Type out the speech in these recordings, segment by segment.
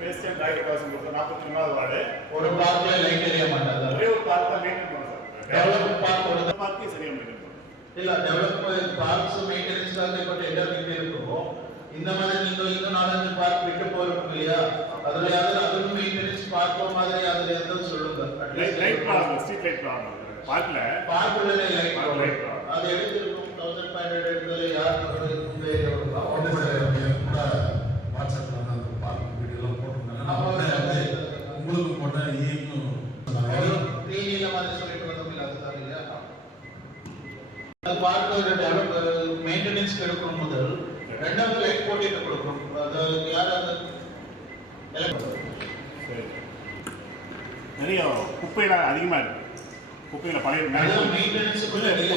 Time doctor காசு கொடுத்த நாற்பத்தி ஒன்றாவது வார்டு ஒரு பார்க்ல லைட் எரிய மாட்டாங்க ஒரே ஒரு பார்க் தான் மெயின்டைன் பண்ணோம் சார் டெவலப் பார்க் கொடுத்தா பார்க்கையும் சரியாக மெயின்டைன் பண்ணும் இல்ல டெவலப் பார்க்ஸ் மெயின்டெனன்ஸ்க்காக இப்போ டெண்டர் கிட்டே இருக்கும் இந்த மாதிரி நீங்க இன்னும் நாலஞ்சு பார்க் விட்டு போயிருக்கும் இல்லையா? அதுல யாரும் அதுவும் மெயின்டெனன்ஸ் பார்க்கோ மாதிரி அதுல எதுவும் சொல்லுங்க. Light problem street light problem பார்க்கில் பார்க் உள்ளே லைட் problem. அது எடுத்திருக்கும் தௌசண்ட் ஃபைவ் ஹண்ட்ரட் யார் உடனே சார் கூட வாட்ஸ்அப்ல வந்து அந்த பார்க் வீடியோலாம் போட்டிருந்தாங்க நான் உடனே வந்து ஈக்கும் டிவியில மாதிரி சொல்லிட்டு வந்தோம் இல்ல அதுதான் இல்லையா அது பார்க்க மெயின்டெனன்ஸ் எடுக்கணும் முதல் ரெண்டாவது லைட் போட்டிட்டு கொடுக்கணும் அது யார் சரி நிறைய குப்பையெல்லாம் அதிகமாக இருக்கு. குப்பையில் பழைய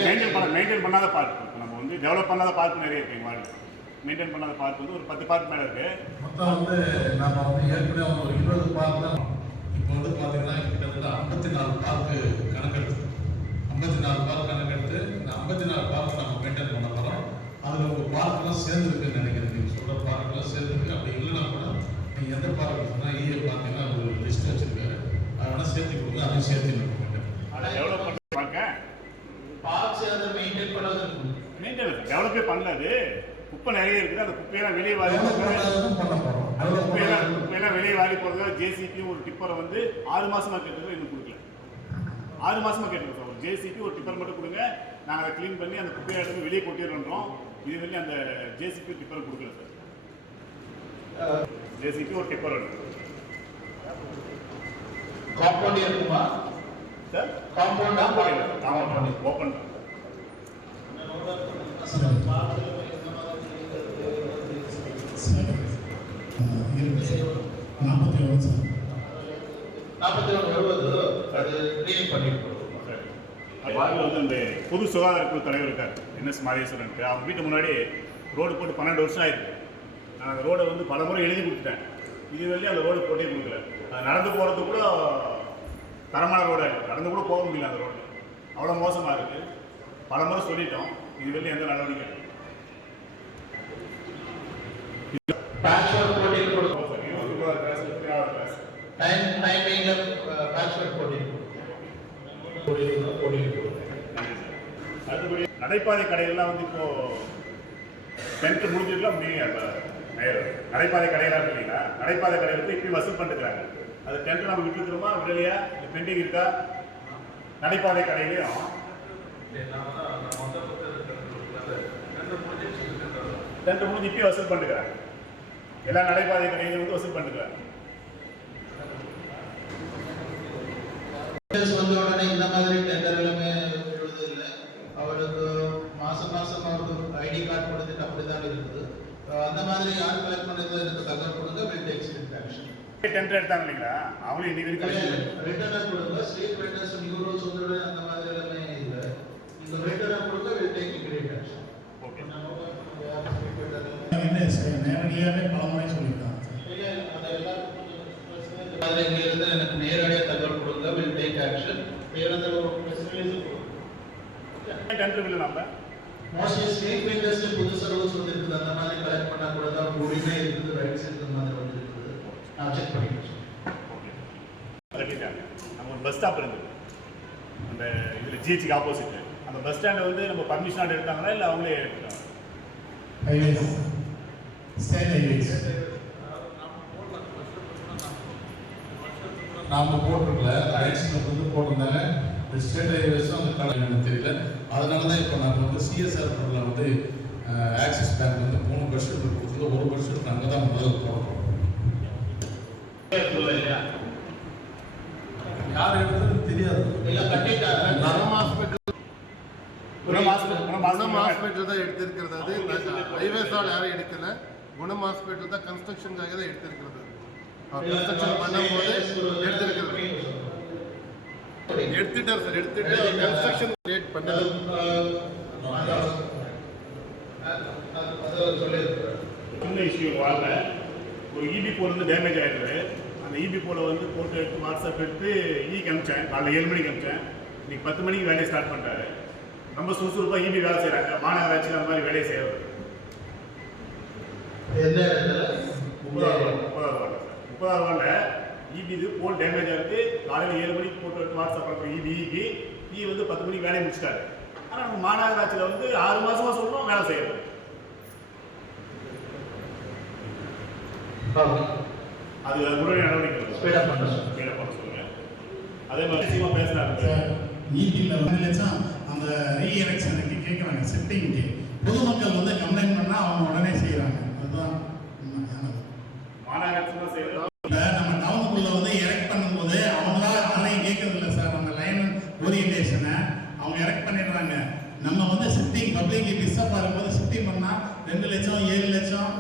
மெயின்டைன் பண்ண மெயின்டைன் பண்ணாத பார்க் இப்போ நம்ம வந்து டெவலப் பண்ணாத பார்க் நிறைய இருக்கு எங்கள் வார்டு மெயின்டைன் பண்ணாத பார்க் வந்து ஒரு பத்து பார்க் மேலே இருக்கு. மொத்தம் வந்து நம்ம வந்து ஏற்கனவே ஒரு இருபது பார்க் தான் இப்போ வந்து பார்த்தீங்கன்னா கிட்டத்தட்ட ஐம்பத்தி நாலு பார்க்கு கணக்கெடுத்து ஐம்பத்தி நாலு பார்க் கணக்கெடுத்து இந்த ஐம்பத்தி நாலு பார்க் நம்ம மெயின்டைன் பண்ண போகிறோம் அதில் உங்கள் பார்க்கெலாம் சேர்ந்துருக்குன்னு நினைக்கிறேன். நீங்கள் சொல்கிற பார்க்கெலாம் சேர்ந்துருக்கு. அப்படி இல்லைன்னா கூட நீங்கள் எந்த பார்க் சொன்னால் ஈஏ பார்த்தீங்கன்னா ஒரு லிஸ்ட் வச்சுருக்காரு. அதை வேணால் சேர்த்து கொடுங்க. அதையும் சேர்த்து நம்ம பார்க்ஸ் அதை மெயின்டைன் பண்ணாத மெயின்டைன் டெவலப்பே பண்ணல அது குப்பை நிறைய இருக்குது. அந்த குப்பையெல்லாம் வெளியே வாரி குப்பையெல்லாம் குப்பையெல்லாம் வெளியே வாரி போகிறதுக்காக ஜேசிபி ஒரு டிப்பரை வந்து ஆறு மாசமா கேட்டது ஆறு மாசமா கேட்டிருக்கோம் ஒரு ஜேசிபி ஒரு டிப்பர் மட்டும் கொடுங்க. நாங்கள் அதை க்ளீன் பண்ணி அந்த குப்பையை எடுத்து வெளியே கொட்டிடுறோம் இது வரையும் அந்த ஜேசிபி டிப்பர் கொடுக்கல சார். ஜேசிபி ஒரு டிப்பர் காம்பவுண்ட் இருக்குமா? சார்? காம்பவுண்டா காம்பவுண்ட் ஓப்பன் நாற்பத்தி ஏழு சார். நாற்பத்தி ஒன்று எழுபது அது க்ளீன் பண்ணிட்டு வந்து இந்த பொது தலைவர் இருக்கார் என்எஸ் மாதேஸ்வரன் அவங்க வீட்டு முன்னாடி ரோடு போட்டு பன்னெண்டு வருஷம் ஆயிருக்கு. நான் அந்த ரோடை வந்து பல முறை எழுதி கொடுத்துட்டேன். இது வரையும் அந்த ரோடு போட்டே கொடுக்கல. அது நடந்து போகிறது கூட தரமான ரோடாக இருக்குது நடந்து கூட போக முடியல அந்த ரோடு. அவ்வளோ மோசமாக இருக்குது பல முறை சொல்லிட்டோம். இது வரையும் எந்த நடவடிக்கை எடுக்கல. பேட்ச் ஒர்க் போட்டிட்டு கொடுக்கணும் சார், இருபது ரூபா கிளாஸ் இருபது கிளாஸ் டைம் டைமிங்ல பேட்ச் ஒர்க் போட்டிட்டு கொடுக்கணும் போட்டிட்டு கொடுக்கணும் அடுத்தபடி நடைபாதை கடைகள்லாம் வந்து இப்போ டென்த்து முடிஞ்சிருக்கலாம் முடியுங்க இப்போ நடைபாதை இருக்கு இல்லைங்களா? நடைபாதை கடைகளுக்கு இப்பயும் வசூல் பண்ணிருக்காங்க அது டென்ட் நம்ம விட்டுருக்கிறோமா? விடலையா? இல்லை பெண்டிங் இருக்கா? நடைபாதை கடையிலையும் டென்ட் முடிஞ்சு இப்பயும் வசூல் பண்ணிருக்காங்க எல்லா நடைபாதை கடையிலும் வந்து வசூல் பண்ணிருக்காங்க வந்த உடனே இந்த மாதிரி டெண்டர் எல்லாமே எழுதுதில்லை அவருக்கு மாசம் மாசம் அவருக்கு ஐடி கார்டு கொடுத்துட்டு அப்படிதான் இருக்குது அஹ் அந்த மாதிரி யார் கலெக்ட் பண்ணது எனக்கு தகவல் கொடுங்க வில் டேக் ஸ்ட்ரிக்ட் ஆக்ஷன் டென்ட் எடுத்தாங்க இல்லைங்களா அவங்களும் இன்னைக்கு வரைக்கும் ரிட்டர்ன் கொடுங்க. ஸ்ட்ரீட் வெண்டர்ஸ் நியூ ரூல்ஸ் வந்து அந்த மாதிரி எல்லாமே இல்லை. நீங்க ரிட்டர்ன் கொடுங்க will take immediate action okay நேரடியாகவே பல முறை சொல்லியிருக்காங்க. மாதிரி இங்கிருந்து எனக்கு நேரடியாக தகவல் கொடுங்க வில் டேக் ஆக்ஷன் வேறு ஒரு ப்ரெஸ் ரிலீஸ் டென்ட் இல்லை நம்ம. மோஸ்ட்லி ஸ்ட்ரீட் வெண்டர்ஸ் புதுசா ரூல்ஸ் வந்து இருக்குது அந்த மாதிரி கலெக்ட் பண்ணா கூட தான் உரிமை இருக்குது ரைட்ஸ் இருக்கிற மாதிரி வந்து இருக்குது நான் செக் பண்ணிக்கிறேன் நம்ம ஒரு பஸ் ஸ்டாப் இருந்தது அந்த இதில் ஜிஹெச்சுக்கு ஆப்போசிட் அந்த பஸ் ஸ்டாண்டை வந்து நம்ம பர்மிஷன் எடுத்தாங்களா இல்லை அவங்களே எடுத்தாங்க ஹைவேஸ் ஸ்டேட் ஹைவேஸ் நாம போட்டிருக்கல. ரைட்ஸ்ல வந்து போட்டிருந்தாங்க. இந்த ஸ்டேட் ஹைவேஸும் அந்த கடை எனக்கு தெரியல. அதனால தான் இப்போ நாங்கள் வந்து சிஎஸ்ஆர் ஃபண்டில் வந்து ஆக்சிஸ் பேங்க் வந்து மூணு பட்ஜெட் கொடுத்தது ஒரு பட்ஜெட் நாங்கள் தான் முதல்ல போடுறோம் யார் எடுத்தது தெரியாது. குணம் ஹாஸ்பிட்டல் குணம் ஹாஸ்பிட்டல் தான் எடுத்திருக்கிறது அது. ஹைவேஸால் யாரும் எடுக்கல. குணம் ஹாஸ்பிட்டல் தான் கன்ஸ்ட்ரக்ஷனுக்காக தான் எடுத்திருக்கிறது. கன்ஸ்ட்ரக்ஷன் பண்ணும்போது எடுத்திருக்கிறது. எடுத்துட்டார் சார் எடுத்துட்டு கன்ஸ்ட்ரக்ஷன் சின்ன இஷ்யூ வாழல ஒரு இபி போல் வந்து டேமேஜ் ஆயிடுது. அந்த இபி போல வந்து போட்டு எடுத்து வாட்ஸ்அப் எடுத்து ஈக்கு அனுப்பிச்சேன் காலைல ஏழு மணிக்கு அனுப்பிச்சேன் இன்னைக்கு பத்து மணிக்கு வேலையை ஸ்டார்ட் பண்ணிட்டாரு ரொம்ப சுறுசுறுப்பாக இபி வேலை செய்கிறாங்க மாநகராட்சி அந்த மாதிரி வேலையை இடத்துல முப்பதாவது முப்பதாவது வார்டு சார் ரூபாயில் இபி இது ஃபோன் டேமேஜ் ஆகிருக்கு காலையில் ஏழு மணிக்கு போட்டு வாட்ஸ்அப் பண்ணுறோம் இபிக்கு இ வந்து பத்து மணிக்கு வேலையை முடிச்சிட்டாரு. ஆனால் நம்ம மாநகராட்சியில் வந்து ஆறு மாசமா சொல்கிறோம் வேலை செய்யறது ஓகே அது நடவடிக்கை சொல்லுங்க. சொல்லுங்க. அதே மாதிரி சீக்கிரமாக பேசுனாரு. ரெண்டு லட்சம் அந்த கேட்குறாங்க செட்டிங்க்கு பொதுமக்கள் வந்து கம்ப்ளைண்ட் பண்ணால் அவங்க உடனே செய்கிறாங்க அதுதான் மாநகராட்சி தான் செய்யறது. பண்ணுங்க நம்ம வந்து சிட்டிங் பப்ளிக்கு டிஸ்டர்ப் ஆகும்போது சிட்டிங் பண்ணால் ரெண்டு லட்சம் ஏழு லட்சம்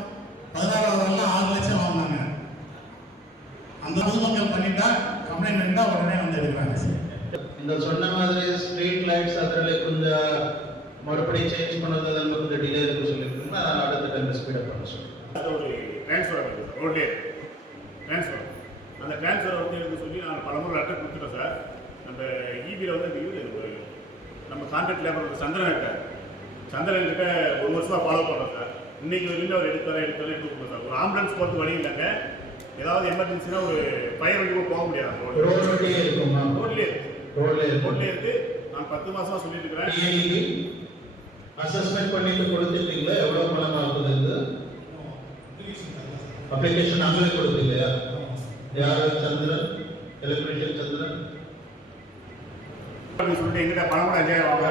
பதினாறாவது ஆறு லட்சம் வாங்குவாங்க அந்த பொதுமக்கள் பண்ணிட்டா கம்ப்ளைண்ட் இருந்தால் உடனே வந்து எடுக்கிறாங்க. இந்த சொன்ன மாதிரி ஸ்ட்ரீட் லைட்ஸ் அதில் கொஞ்சம் மறுபடியும் சேஞ்ச் பண்ணுறது நம்ம கொஞ்சம் டிலே இருக்குன்னு சொல்லியிருக்கோம்னா அதை அடுத்த டைம் ஸ்பீடப் பண்ண சொல்லுங்கள் அது ஒரு டிரான்ஸ்ஃபர் ரோட்லேயே டிரான்ஸ்ஃபர் அந்த டிரான்ஸ்ஃபர் வந்து எனக்கு சொல்லி நான் பலமுறை லெட்டர் கொடுத்துட்டேன் சார். அந்த ஈபியில் வந்து நம்ம கான்ட்ராக்ட் லேபர் சந்திரன் இருக்கார். சந்திரன் கிட்ட ஒரு வருஷமா ஃபாலோ பண்ணுறோம் சார். இன்னைக்கு வரைக்கும் அவர் எடுத்தார எடுத்தார எடுத்து கொடுப்போம் சார். ஒரு ஆம்புலன்ஸ் போகிறது வழி இல்லைங்க ஏதாவது எமர்ஜென்சினா ஒரு ஃபயர் வண்டி கூட போக முடியாது. ரோட்லயே இருக்குமா ரோட்லேயே ரோட்லயே இருக்கும் ரோட்லேயே இருக்கு. நான் பத்து மாசமா சொல்லிட்டு இருக்கிறேன். அசஸ்மெண்ட் பண்ணிட்டு கொடுத்துட்டீங்களா? எவ்வளவு பணம் ஆகுது இது அப்ளிகேஷன் நாங்களே கொடுத்தீங்க யாரு? சந்திரன்? எலக்ட்ரிஷியன் சந்திரன்? சொல்லிட்டு எங்கிட்ட பணம் கூட அஞ்சாயிரம் வாங்க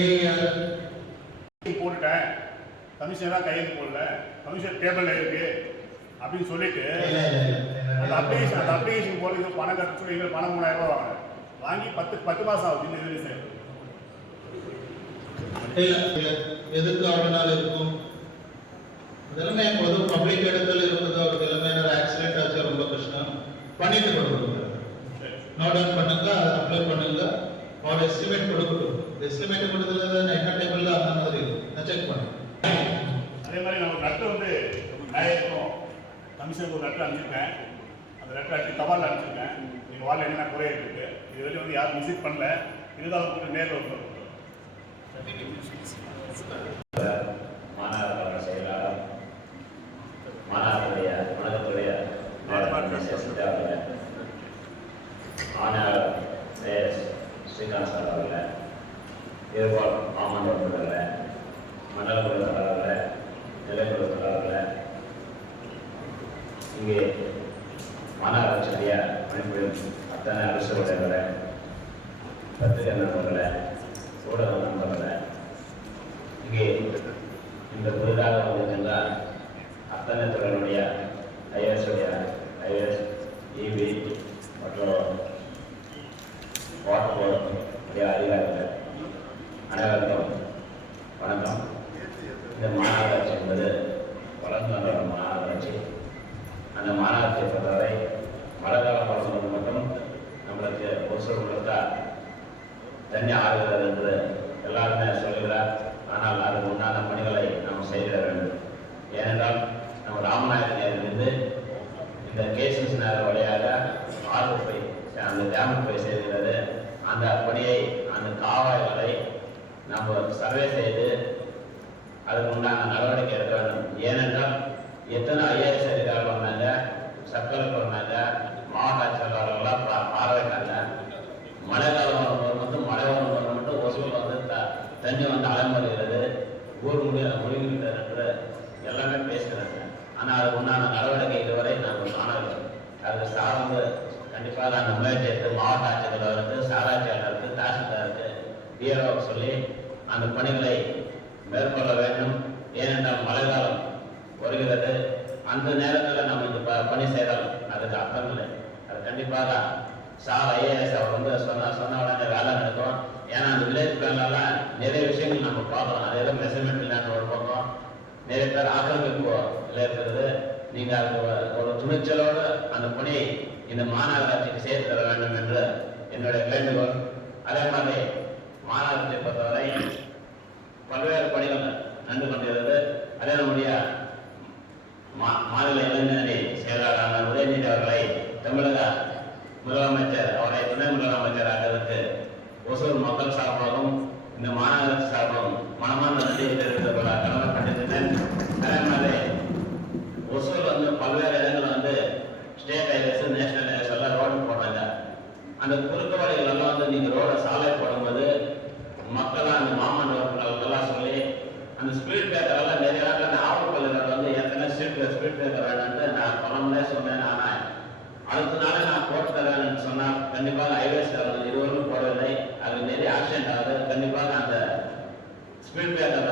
ஏஆர் போட்டுட்டேன். கமிஷன் தான் கையெழுத்து போடல. கமிஷன் டேபிள்ல இருக்கு. அப்படின்னு சொல்லிட்டு அந்த அப்ளிகேஷன் அந்த அப்ளிகேஷன் போடுறது பணம் கட்ட சொல்லி எங்களுக்கு பணம் மூணாயிரம் ரூபாய் வாங்க வாங்கி பத்து பத்து மாசம் ஆகுது. இந்த இது இல்ல எதுக்கு அவனால் இருக்கும்? இதெல்லாமே பொது பப்ளிக் இடத்துல இருக்குது அவருக்கு எல்லாமே ஆக்சிடென்ட் ஆச்சு ரொம்ப கஷ்டம். பண்ணிட்டு கொடுக்கணும் நோட் டவுன் பண்ணுங்க அப்ளை பண்ணுங்க அவர் எஸ்டிமேட் கொடுக்கட்டும் எஸ்டிமேட் கொடுத்ததுல என்ன டேபிள்ல அந்த மாதிரி நான் செக் பண்ணேன் அதே மாதிரி நான் ஒரு லெட்டர் வந்து நாயகம் கமிஷனுக்கு ஒரு லெட்டர் அனுப்பிச்சிருக்கேன் அந்த லெட்டர் அனுப்பி தபால் அனுப்பிச்சிருக்கேன் நீங்கள் வாரில் என்னென்ன குறை இருக்கு இது வரையும் வந்து யாரும் விசிட் பண்ணல. இருந்தாலும் கூட நேரில் வந்து மாணவர்களோட செயலாளர் இருபால் மாமன்ற உறுப்பினர்கள் மண்டல குழு தலைவர்கள் நிலைக்குழு தலைவர்கள் இங்கே மாநகராட்சியுடைய பணிபுரியும் அத்தனை அரசு உடையவர்களை பத்திரிகை நண்பர்களை ஊடக நண்பர்களை இங்கே இந்த புதிதாக வந்திருக்கின்ற அத்தனை துறையினுடைய ஐஎஸ்உடைய ஐஎஸ் இபி மற்றும் வாட்டர் போர்டு அதிகாரிகள். அனைவருக்கும் வணக்கம். இந்த மாநகராட்சி என்பது வளர்ந்து வந்த மாநகராட்சி. அந்த மாநகராட்சியை பொறுத்தவரை மழை காலம் வரும்போது மட்டும் நம்மளுக்கு ஒரு சொல் கொடுத்தால் தண்ணி ஆறுகிறது என்று எல்லாருமே சொல்கிறார். ஆனால் அதுக்கு உண்டான பணிகளை நாம் செய்திட வேண்டும். ஏனென்றால் நம்ம ராமநாயகனிலிருந்து இந்த கேசஸ் நேர வழியாக ஆறு போய் அந்த டேமுக்கு போய் சேர்கிறது. அந்த பணியை அந்த காவாய்களை நாம் சர்வே செய்து அதுக்கு உண்டான நடவடிக்கை எடுக்க வேண்டும். ஏனென்றால் எத்தனை ஐஏஎஸ் அதிகாரிகள் வந்தாங்க சர்க்கலுக்கு வந்தாங்க மாவட்ட ஆட்சியாளர்கள்லாம் பா- பார்வையிட்டாங்க மழை காலம் வரும்போது மட்டும் மழை வரும்போது மட்டும் ஒசூல் வந்து த- தண்ணி வந்து அலைமறுகிறது ஊர் முடிய முடிவுகிறது என்று எல்லாமே பேசுகிறாங்க. ஆனால் அதுக்கு உண்டான நடவடிக்கை இதுவரை நாங்கள் காணவில்லை. அதுக்கு சார்ந்து கண்டிப்பாக அந்த முயற்சி எடுத்து மாவட்ட ஆட்சித்தலைவருக்கு சாராட்சியாளருக்கு தாசில்தாருக்கு பிஆர்ஓ சொல்லி அந்த பணிகளை மேற்கொள்ள வேண்டும். ஏனென்றால் மழை காலம் வருகிறது. அந்த நேரத்தில் நம்ம இந்த ப- பணி செய்தால் அதுக்கு அர்த்தம் இல்லை. அது கண்டிப்பாக சார் ஐஏஎஸ் அவர் வந்து சொன்ன சொன்ன உடனே வேலை நடக்கும். ஏன்னா அந்த வில்லேஜ் பிளான்லாம் நிறைய விஷயங்கள் நம்ம பார்க்கலாம். அது எதுவும் மெஷர்மெண்ட் இல்லாத ஒரு பக்கம். நிறைய பேர் ஆக்கிரமிப்பு இருக்கிறது நீங்கள் அதுக்கு ஒரு- துணிச்சலோடு அந்த பணியை இந்த மாநகராட்சிக்கு சேர்த்து தர வேண்டும் என்று என்னுடைய வேண்டுகோள். அதே மாதிரி மாநாட்டை பொறுத்தவரை பல்வேறு பணிகள் நடந்து கொண்டிருந்தது அதே நம்முடைய மா மாநில இளைஞரணி செயலாளரான உதயநிதி அவர்களை தமிழக முதலமைச்சர் அவரை துணை முதலமைச்சராக இருந்து ஒசூர் மக்கள் சார்பாகவும் இந்த மாநகரத்து சார்பாகவும் மனமார்ந்த நன்றியை தெரிவித்துக் கொள்ள கடமைப்பட்டிருந்தேன் அதே மாதிரி ஒசூர் வந்து பல்வேறு இடங்கள் வந்து ஸ்டேட் ஹைவேஸ் நேஷனல் ஹைவேஸ் எல்லாம் ரோடு போட்டாங்க அந்த குறுக்கு சொன்னேன் நானா. அடுத்த நான் போட்டு தருவேன் சொன்னால் கண்டிப்பாக ஹைவேஸ் இருவரும் போடவில்லை. அது மாரி ஆக்சிடென்ட் ஆகுது கண்டிப்பாக அந்த ஸ்பீட் பிரேக்கர்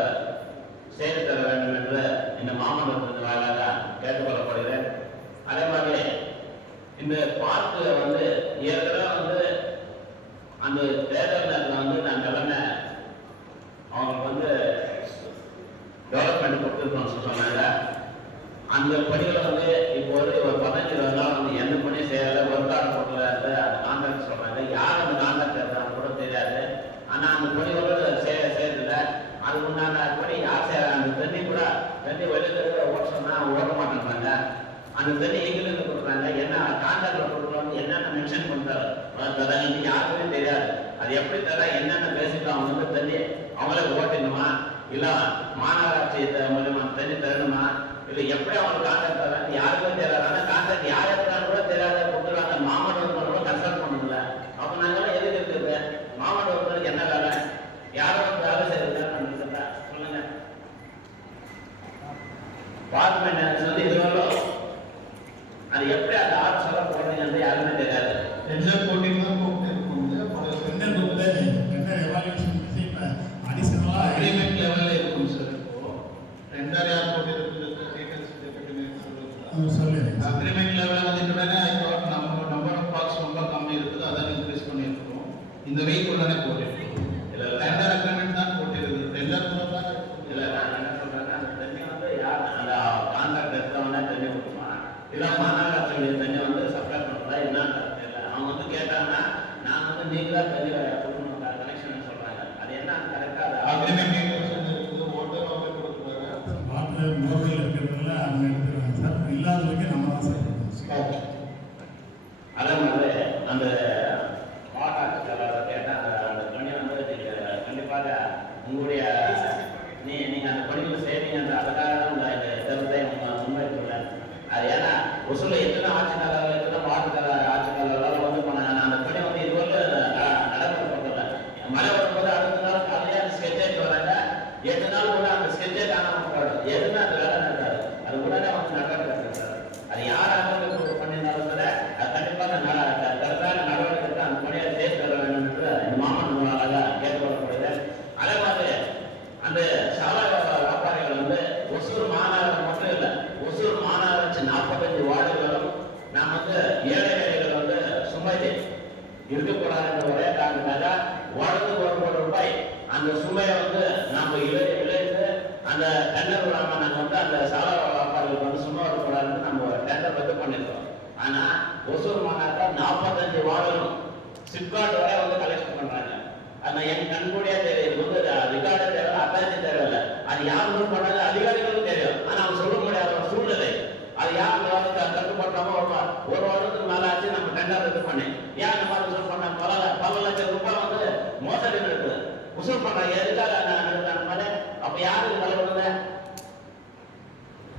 அந்த தண்ணி எங்களுக்கு கொடுக்குறாங்க என்ன கான்ட்ராக்ட்ல கொடுக்குறாங்க என்னென்ன மென்ஷன் பண்றாரு? தராங்க யாருக்குமே தெரியாது. அது எப்படி தர என்னென்ன பேசிட்டு அவங்க தண்ணி அவங்களே ஓட்டணுமா? இல்லை மாநகராட்சி த- தண்ணி தரணுமா? இல்லை எப்படி அவங்க கான்ட்ராக்ட் தராங்க யாருக்குமே தெரியாது ஆனா கான்ட்ராக்ட் யார் எடுத்தாலும் கூட தெரியாத கொடுக்குறாங்க மாமன்றம் கூட கன்சல்ட் பண்ணல அப்ப நாங்களாம் எதுக்கு இருக்குது மாமன்றத்துக்கு என்ன வேலை யாரும் வந்து வேலை செய்யறது சொல்லுங்க பார்க் மெயின்டெனன்ஸ் வந்து இதுவரை அது எப்படி அந்த ஆர்ட் சொல்ல போறீங்கன்னு யாருமே தெரியாது டெண்டர் போட்டிங் தான் கூப்பிட்டு இருக்கும் டெண்டர் கொடுத்து டெண்டர் எவாலுவேஷன் பண்ணி இப்போ அடிஷனலாக அக்ரிமெண்ட் லெவல்ல இருக்கும் சார் இப்போ டெண்டர் யார் போட்டிருக்கு டீடைல்ஸ் சொல்லுங்க சொல்லுங்க அக்ரிமெண்ட் லெவல்ல வந்துட்டு உடனே ஐ தாட் நம்ம நம்பர் ஆஃப் பார்க்ஸ் ரொம்ப கம்மி இருக்குது அதான் இன்க்ரீஸ் பண்ணியிருக்கோம் இந்த வெயிட் உள்ளதை போட்டு இல்ல, இல்ல. டெண்டர் அக்ரிமெண்ட் தான் போட்டிருக்கு டெண்டர் மூலமாக இல்ல நான் என்ன சொல்றேன்னா அந்த தண்ணி வந்து யார் அந்த கான்ட்ராக்ட் எடுத்தவனே தண்ணி கொடுப்பான் இல்ல மாநகராட்சியுடைய தண்ணி வந்து சப்ளை பண்றதா என்னன்னு தெரியல அவங்க வந்து கேட்டாங்கன்னா நான் வந்து நீங்க தான் தண்ணி கொடுக்கணும் கனெக்ஷன் சொல்றாங்க அது என்ன கரெக்டா அக்ரிமெண்ட் இருக்குது ஓட்டர் அவங்க கொடுக்குறாங்க வாட்டர் மோபில் இருக்கிறதுல அவங்க எடுத்துருவாங்க சார் இல்லாதவங்களுக்கு நம்ம தான் சார் கொடுக்கணும். அதே மாதிரி அந்த மாவட்ட கேட்ட அந்த அந்த பணி வந்து நீங்க கண்டிப்பாக உங்களுடைய நீ நீங்க அந்த பணிகள் செய்வீங்க அந்த அதுக்காக தான் உங்க இந்த தேர்தலை முன்வைத்துள்ளேன் அது ஏன்னா ஒசூல எத்தனை ஆட்சியாளர்கள் எத்தனை மாவட்ட ஆட்சியாளர்கள் வந்து பண்ணாங்க அந்த பணி வந்து இதுவரை நடைமுறைப்படல மழை வரும்போது அடுத்த நாள் காலையில அந்த ஸ்கெட்ச் வராங்க எட்டு நாள் கூட அந்த ஸ்கெட்சே காணாம போயிடும் எதுவுமே அந்த வேலை நடக்காது அது உடனே வந்து நடக்கிறது சார் அது யாராக பண்ணியிருந்தாலும் கூட அது கண்டிப்பாக நட- கரெக்டான நடவடிக்கை எடுத்து அந்த பணியை செய்து தர வேண்டும் என்று இந்த மாமன் மூலமாக கேட்டுக்கொள்ளப்படுகிறது அதே மாதிரி அந்த சாலை வியாபார வியாபாரிகள் வந்து ஒசூர் மாநகரம் மட்டும் இல்லை ஒசூர் மாநகராட்சி நாற்பத்தஞ்சு வார்டுகளும் நாம் வந்து ஏழை ஏழைகள் வந்து சுமை இருக்கக்கூடாதுன்ற ஒரே காரணத்தாக உடம்பு ஒரு ரூபாய் அந்த சுமையை வந்து நாம இழை இழைத்து அந்த டெண்டர் விடாம நாங்க வந்து அந்த சாலை வியாபாரிகளுக்கு வந்து சும்மா வரக்கூடாதுன்னு நம்ம ஒரு டெண்டர் வந்து பண்ணிருக்கோம். ஆனா ஒசூர் மாநகரத்தில் நாற்பத்தஞ்சு வார்டுகளும் சிப்காட் வரை வந்து கலெக்ஷன் பண்றாங்க. ஆனா என் கண்கூடியா தெரியும் வந்து ரிகார்டு தேவை அத்தாச்சி தேவையில்லை அது யார் ரூல் பண்ணாங்க அதிகாரிகளுக்கும் தெரியும். ஆனா அவங்க சொல்ல முடியாத ஒரு சூழ்நிலை. அது யார் வந்து கட்டுப்பட்டாமோ ஒரு வாரத்துக்கு ஒரு மேல ஆச்சு நம்ம டெண்டர் இது பண்ணேன். ஏன் இந்த மாதிரி உசூல் பண்ண பல பல லட்சம் ரூபாய் வந்து மோசடி நடக்குது. உசூல் பண்றாங்க எதுக்காக நான் நடத்தாங்க மாதிரி அப்ப யாருக்கு தலைவருங்க?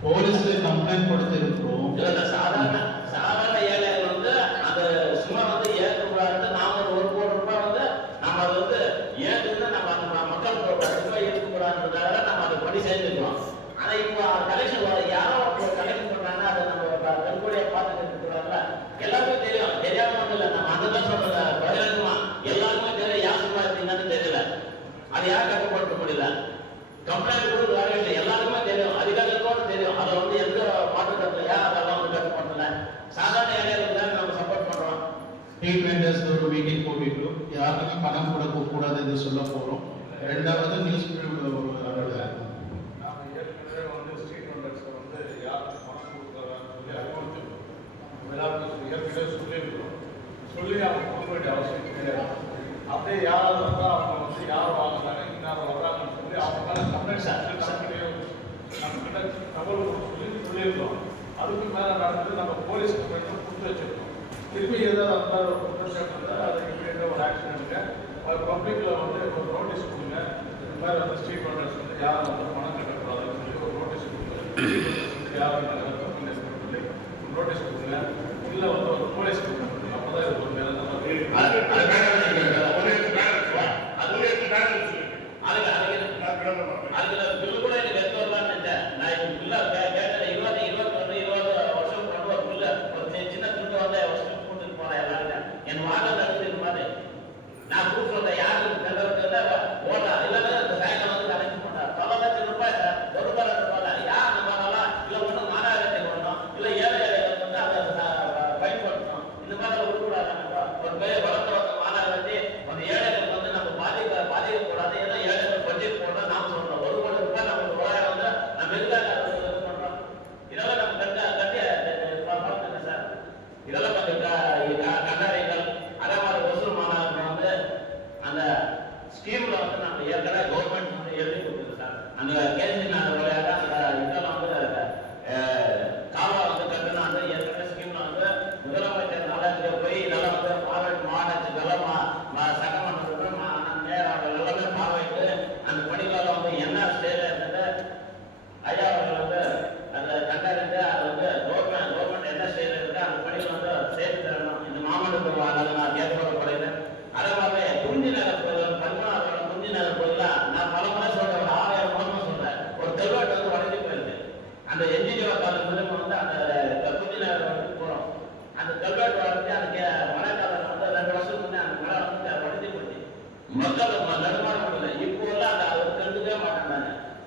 போலீஸ்ல கம்ப்ளைண்ட் கொடுத்திருக்கிறோம். இல்ல சாதாரண ஏழைகள் வந்து அந்த சும்மா வந்து ஏற்கக்கூடாது நாம ஒரு ஒரு கோடி ரூபாய் வந்து நம்ம அதை வந்து ஏற்றுன்னு நம்ம அந்த ம- மக்கள் ரூபாய் இருக்கக்கூடாதுன்றதால நம்ம அதை படி செஞ்சுக்கிறோம் ஆனா இப்போ கலெக்ஷன் யாரோ கலெக்ஷன் பண்றாங்கன்னா அதை நம்ம ப- கண்கூடியா பார்த்துட்டு இருக்கிறாங்கல்ல எல்லாருக்கும் தெரியும் தெரியாம ஒண்ணும் இல்ல நம்ம அந்த தான் சொல்றத பகிரங்கமா? எல்லாருக்குமே தெரியும் யார் சும்மா இருக்கீங்கன்னு தெரியல. அது யார் கட்டுப்படுத்த முடியல? கம்ப்ளைண்ட் கூட வேற இல்லை. எல்லாருக்குமே தெரியும் அதிகாரிகளோட தெரியும். அதை வந்து எந்த மாற்றுறது யார் அதெல்லாம் வந்து கட்டுப்படுத்தல சாதாரண ஏழைகளுக்கு தான் நம்ம சப்போர்ட் பண்றோம். ஸ்ட்ரீட் வெண்டர்ஸ் ஒரு மீட்டிங் யாருக்குமே பணம் கொடுக்க கூடாது என்று சொல்ல போறோம். ரெண்டாவது நியூஸ் ஏற்கனவே சொல்லி ஏற்கனவே சொல்லியிருக்கோம் சொல்லி அவங்க கொடுக்க வேண்டிய அவசியம் கிடையாது. அப்படியே யாராவது வந்தால் அவங்க வந்து யார் வாங்கினாங்க இன்னார் வர்றாங்கன்னு சொல்லி அவங்க மேலே கம்ப்ளைண்ட் கம்பெனியோ நம்மகிட்ட தகவல் சொல்லி சொல்லியிருந்தோம் அதுக்கு மேலே நடந்து நம்ம போலீஸ் கம்ப்ளைண்ட்டும் கொடுத்து வச்சிருக்கோம். திருப்பி ஏதாவது அந்த மாதிரி ஒரு குற்றச்சாட்டு இருந்தால் அதை இமீடியட்டாக ஒரு ஆக்ஷன் எடுங்க. ஒரு பப்ளிக்கில் வந்து ஒரு நோட்டீஸ் கொடுங்க. இந்த மாதிரி வந்து ஸ்ட்ரீட் வெண்டர்ஸ் வந்து யாரும் வந்து பணம் கட்டக்கூடாதுன்னு சொல்லி ஒரு நோட்டீஸ் கொடுங்க. யாரும் நோட்டீஸ் கொடுங்க. இல்லை வந்து ஒரு போலீஸ் கொடுங்க. அப்போ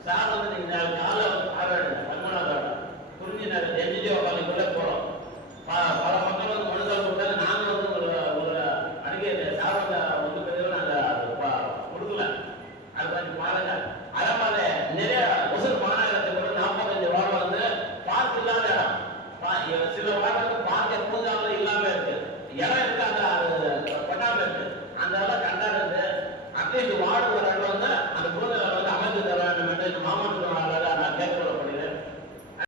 சார் வந்து நீங்கள் நாலு காலை ஆடாடுங்க அம்மனாக புரிஞ்சு